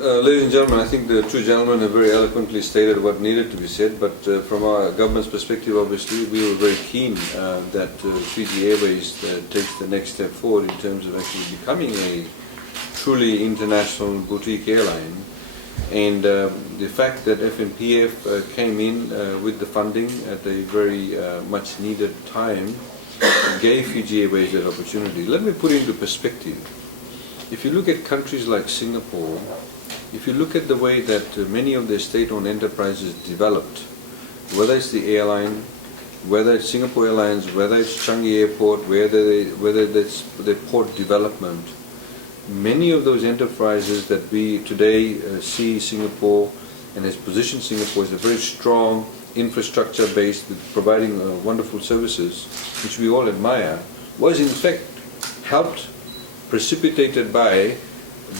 Ladies and gentlemen, I think the two gentlemen have very eloquently stated what needed to be said, but from our government's perspective, obviously, we were very keen that Fiji Airways takes the next step forward in terms of actually becoming a truly international boutique airline. And the fact that FNPF came in with the funding at a very much needed time gave Fiji Airways that opportunity. Let me put it into perspective. If you look at countries like Singapore, if you look at the way that many of their state-owned enterprises developed, whether it's the airline, whether it's Singapore Airlines, whether it's Changi Airport, whether it's the port development, many of those enterprises that we today see Singapore and has positioned Singapore as a very strong infrastructure based with providing wonderful services, which we all admire, was in fact helped, precipitated by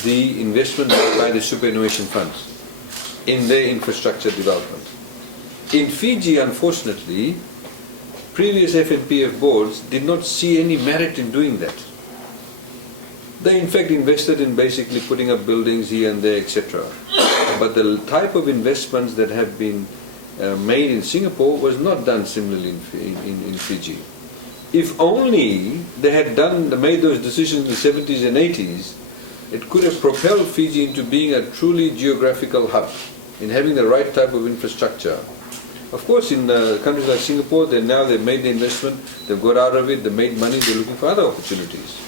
the investment made by the superannuation funds in their infrastructure development. In Fiji, unfortunately, previous FNPF boards did not see any merit in doing that. They in fact invested in basically putting up buildings here and there, etc. But the type of investments that have been made in Singapore was not done similarly in Fiji. If only they had made those decisions in the 70s and 80s, it could have propelled Fiji into being a truly geographical hub, in having the right type of infrastructure. Of course, in countries like Singapore, they've made the investment, they've got out of it, they've made money, they're looking for other opportunities.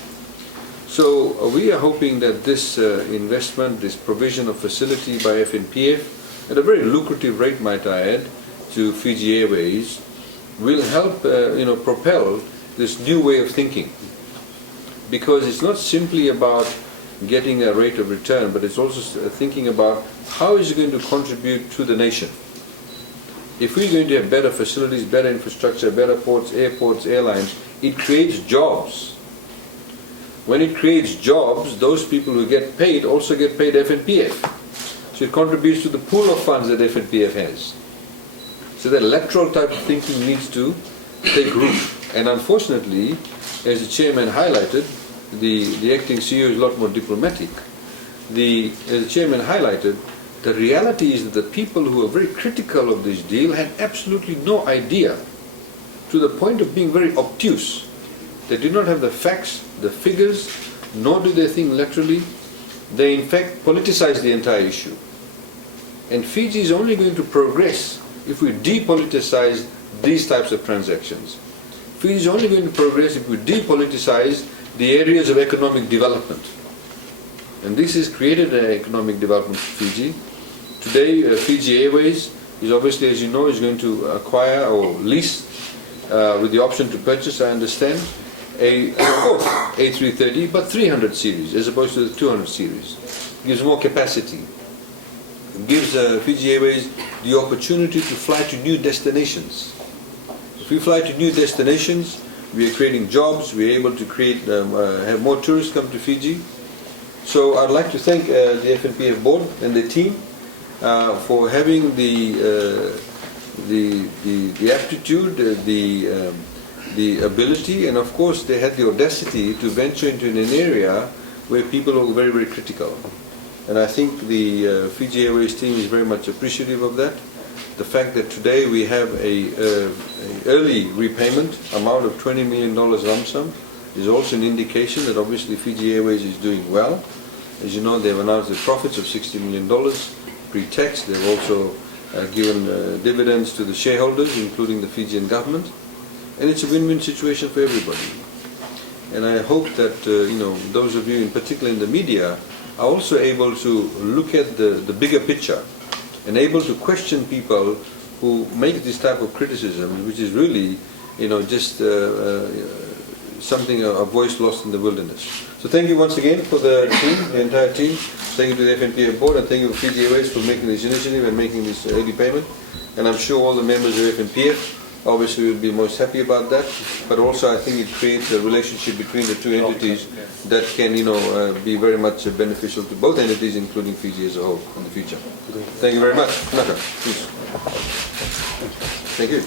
So we are hoping that this investment, this provision of facility by FNPF, at a very lucrative rate, might I add, to Fiji Airways, will help propel this new way of thinking. Because it's not simply about getting a rate of return, but it's also thinking about how is it going to contribute to the nation. If we're going to have better facilities, better infrastructure, better ports, airports, airlines, it creates jobs. When it creates jobs, those people who get paid also get paid FNPF. So it contributes to the pool of funds that FNPF has. So that electoral type of thinking needs to take root. And unfortunately, as the chairman highlighted, the acting CEO is a lot more diplomatic. As the chairman highlighted, the reality is that the people who are very critical of this deal had absolutely no idea, to the point of being very obtuse. They did not have the facts, the figures, nor do they think laterally. They in fact politicize the entire issue. And Fiji is only going to progress if we depoliticize these types of transactions. Fiji is only going to progress if we depoliticize the areas of economic development. And this has created an economic development for Fiji. Today, Fiji Airways is obviously, as you know, is going to acquire or lease, with the option to purchase, I understand, a fourth A330, but 300 series as opposed to the 200 series. It gives more capacity. It gives Fiji Airways the opportunity to fly to new destinations. If we fly to new destinations, we are creating jobs, we are able to have more tourists come to Fiji. So I'd like to thank the FNPF board and the team for having the aptitude, the ability, and of course they had the audacity to venture into an area where people were very, very critical. And I think the Fiji Airways team is very much appreciative of that. The fact that today we have a early repayment amount of $20 million lump sum is also an indication that obviously Fiji Airways is doing well. As you know, they've announced their profits of $60 million pre-tax. They've also given dividends to the shareholders, including the Fijian government. And it's a win-win situation for everybody. And I hope that those of you, in particular in the media, are also able to look at the bigger picture and able to question people who make this type of criticism, which is really, just something, a voice lost in the wilderness. So thank you once again for the team, the entire team. Thank you to the FNPF board, and thank you to Fiji Airways for making this initiative and making this early payment. And I'm sure all the members of FNPF obviously will be most happy about that. But also I think it creates a relationship between the two entities that can, be very much beneficial to both entities, including Fiji as a whole in the future. Thank you very much. Naka, please. Thank you.